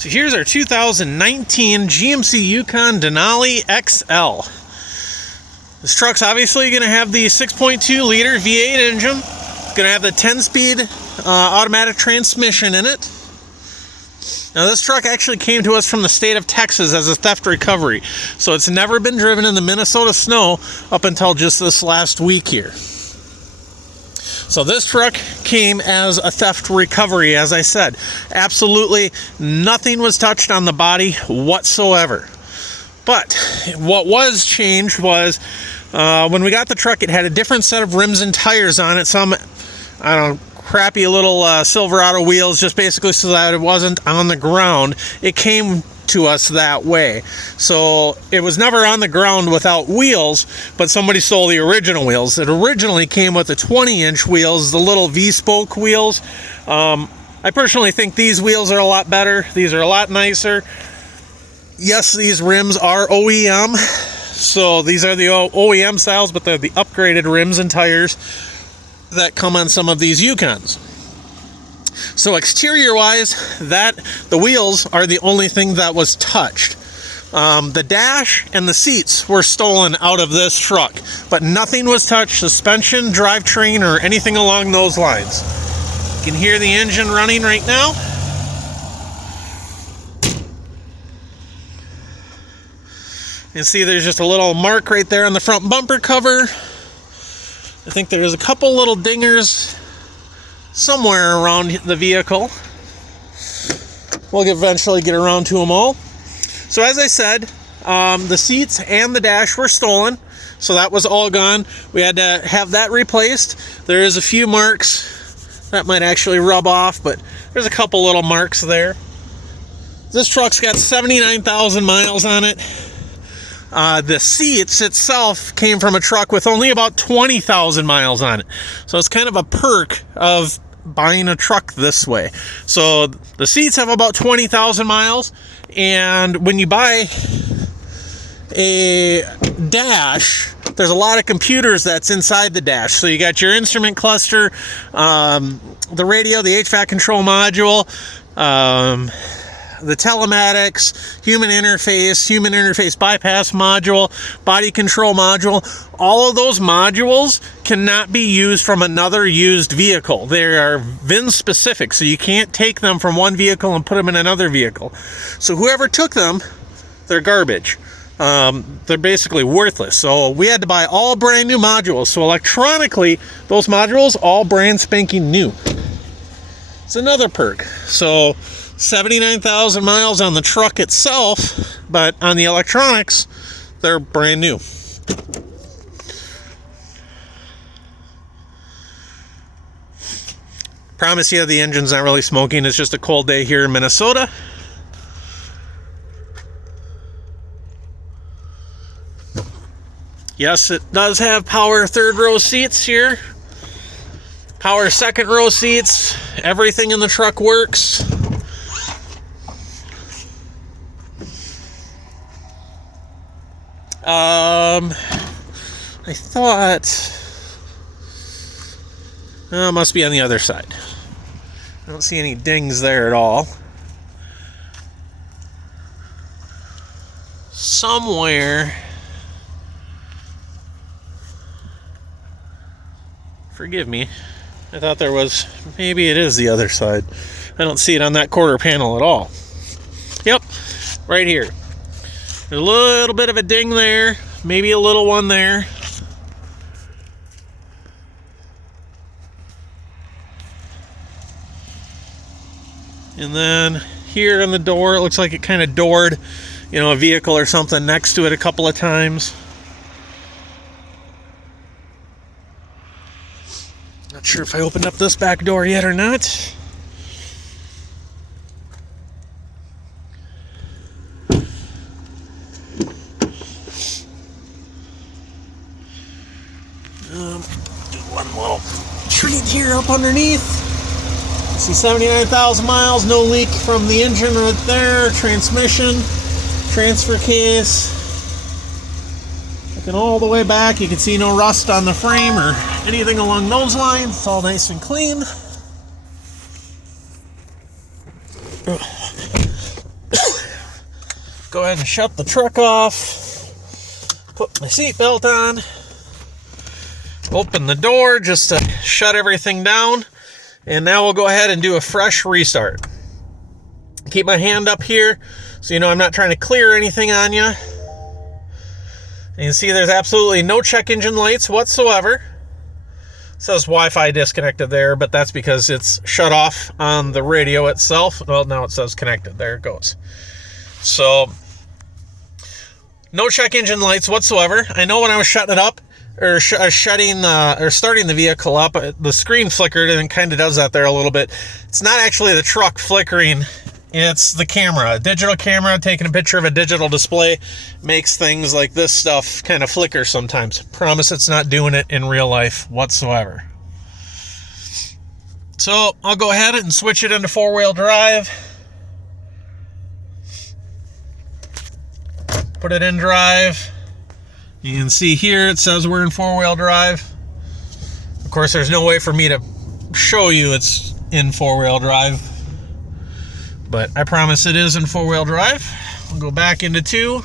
So here's our 2019 GMC Yukon Denali XL. This truck's obviously going to have the 6.2 liter V8 engine. It's going to have the 10-speed automatic transmission in it. Now this truck actually came to us from the state of Texas as a theft recovery. So it's never been driven in the Minnesota snow up until just this last week here. So this truck came as a theft recovery, as I said. Absolutely nothing was touched on the body whatsoever. But what was changed was when we got the truck, it had a different set of rims and tires on it. Some, I don't know, crappy little Silverado wheels, just basically so that it wasn't on the ground. It came to us that way. So it was never on the ground without wheels, but somebody stole the original wheels. It originally came with the 20-inch wheels, the little V-spoke wheels. I personally think these wheels are a lot better. These are a lot nicer. Yes, these rims are OEM. So these are the OEM styles, but they're the upgraded rims and tires that come on some of these Yukons. So exterior wise, the wheels are the only thing that was touched. The dash and the seats were stolen out of this truck, but nothing was touched, suspension, drivetrain, or anything along those lines. You can hear the engine running right now. You can see there's just a little mark right there on the front bumper cover. I think there's a couple little dingers somewhere around the vehicle. We'll eventually get around to them all. So as I said, the seats and the dash were stolen, so that was all gone. We had to have that replaced. There is a few marks that might actually rub off, but there's a couple little marks there. This truck's got 79,000 miles on it. The seats itself came from a truck with only about 20,000 miles on it. So it's kind of a perk of buying a truck this way. So the seats have about 20,000 miles, and when you buy a dash, there's a lot of computers that's inside the dash. So you got your instrument cluster, the radio, the HVAC control module, the telematics, human interface bypass module, body control module. All of those modules cannot be used from another used vehicle. They are VIN specific, so you can't take them from one vehicle and put them in another vehicle. So whoever took them, they're garbage. They're basically worthless. So we had to buy all brand new modules. So electronically, those modules all brand spanking new. It's another perk. So 79,000 miles on the truck itself, but on the electronics, they're brand new. Promise you, the engine's not really smoking. It's just a cold day here in Minnesota. Yes, it does have power third row seats here. Power second row seats. Everything in the truck works. I thought, it must be on the other side. I don't see any dings there at all. Somewhere, forgive me, I thought there was, maybe it is the other side. I don't see it on that quarter panel at all. Yep, right here. There's a little bit of a ding there, maybe a little one there. And then here on the door, it looks like it kind of doored, a vehicle or something next to it a couple of times. Not sure if I opened up this back door yet or not. Do one little treat here up underneath. See 79,000 miles, no leak from the engine right there. Transmission, transfer case. Looking all the way back, you can see no rust on the frame or anything along those lines. It's all nice and clean. Go ahead and shut the truck off. Put my seatbelt on. Open the door just to shut everything down. And now we'll go ahead and do a fresh restart. Keep my hand up here so you know I'm not trying to clear anything on you. And you can see there's absolutely no check engine lights whatsoever. It says Wi-Fi disconnected there, but that's because it's shut off on the radio itself. Well, now it says connected. There it goes. So, no check engine lights whatsoever. I know when I was shutting it up, or starting the vehicle up, the screen flickered, and it kind of does that there a little bit. It's not actually the truck flickering, it's the camera. A digital camera taking a picture of a digital display makes things like this stuff kind of flicker sometimes. Promise it's not doing it in real life whatsoever. So I'll go ahead and switch it into four-wheel drive. Put it in drive. You can see here it says we're in four-wheel drive. Of course, there's no way for me to show you it's in four-wheel drive, but I promise it is in four-wheel drive. We'll go back into 2.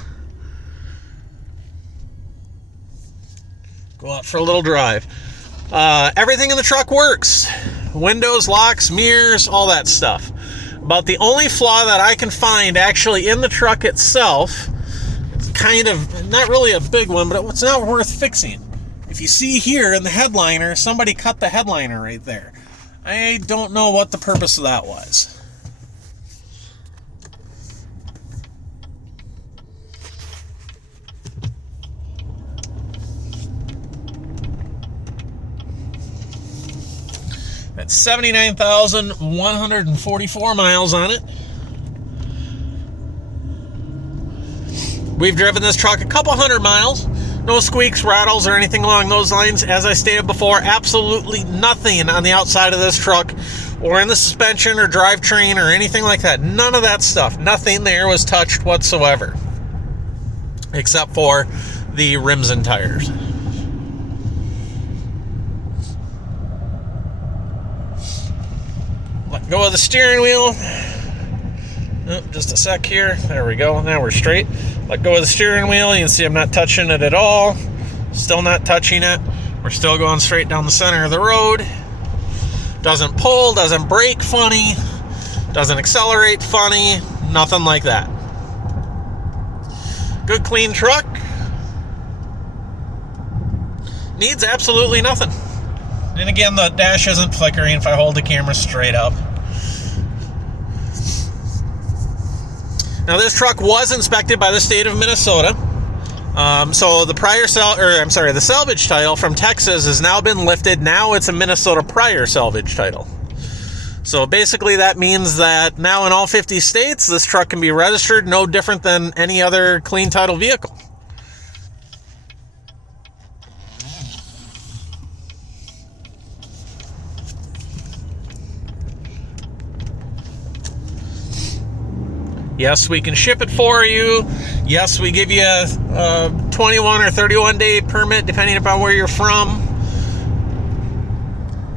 Go out for a little drive. Everything in the truck works. Windows, locks, mirrors, all that stuff. About the only flaw that I can find actually in the truck itself, kind of not really a big one, but it's not worth fixing. If you see here in the headliner, somebody cut the headliner right there. I don't know what the purpose of that was. That's 79,144 miles on it. We've driven this truck a couple hundred miles. No squeaks, rattles, or anything along those lines. As I stated before, absolutely nothing on the outside of this truck or in the suspension or drivetrain or anything like that. None of that stuff. Nothing there was touched whatsoever, except for the rims and tires. Let go of the steering wheel. Oh, just a sec here. There we go. Now we're straight. Let go of the steering wheel. You can see I'm not touching it at all. Still not touching it. We're still going straight down the center of the road. Doesn't pull, doesn't brake funny, doesn't accelerate funny, nothing like that. Good clean truck. Needs absolutely nothing. And again, the dash isn't flickering if I hold the camera straight up. Now, this truck was inspected by the state of Minnesota. So the the salvage title from Texas has now been lifted. Now it's a Minnesota prior salvage title. So basically that means that now in all 50 states, this truck can be registered no different than any other clean title vehicle. Yes, we can ship it for you. Yes, we give you a 21 or 31 day permit depending upon where you're from.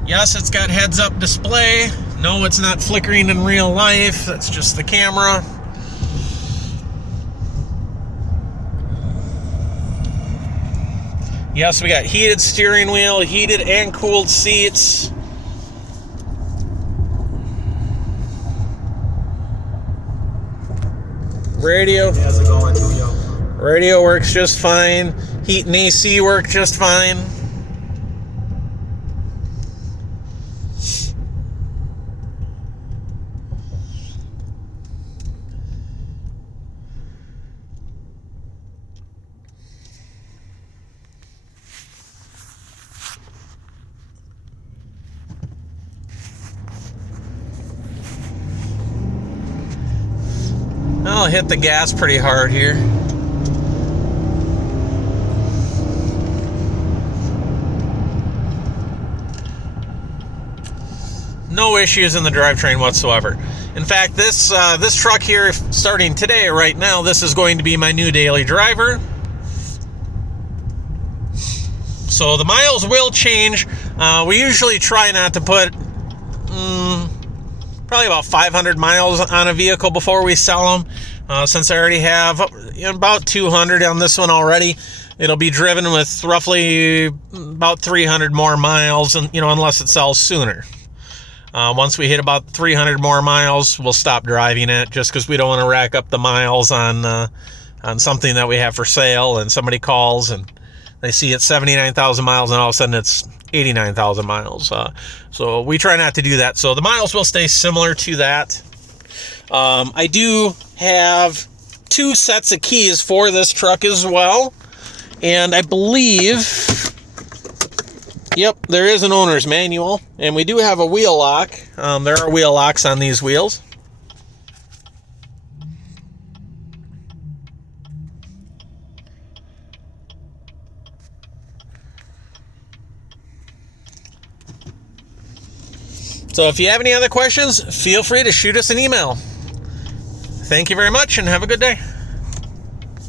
Yes, it's got heads up display. No, it's not flickering in real life. That's just the camera. Yes, we got heated steering wheel, heated and cooled seats. Radio. How's it going, Julio? Radio works just fine. Heat and AC work just fine. I'll hit the gas pretty hard here. No issues in the drivetrain whatsoever. In fact, this truck here, starting today, right now, this is going to be my new daily driver. So the miles will change. We usually try not to put probably about 500 miles on a vehicle before we sell them. Since I already have about 200 on this one already, it'll be driven with roughly about 300 more miles, and unless it sells sooner. Once we hit about 300 more miles, we'll stop driving it, just because we don't want to rack up the miles on something that we have for sale, and somebody calls and they see it's 79,000 miles and all of a sudden it's 89,000 miles. So we try not to do that. So the miles will stay similar to that. I do have 2 sets of keys for this truck as well. And I believe, yep, there is an owner's manual. And we do have a wheel lock. There are wheel locks on these wheels. So if you have any other questions, feel free to shoot us an email. Thank you very much and have a good day.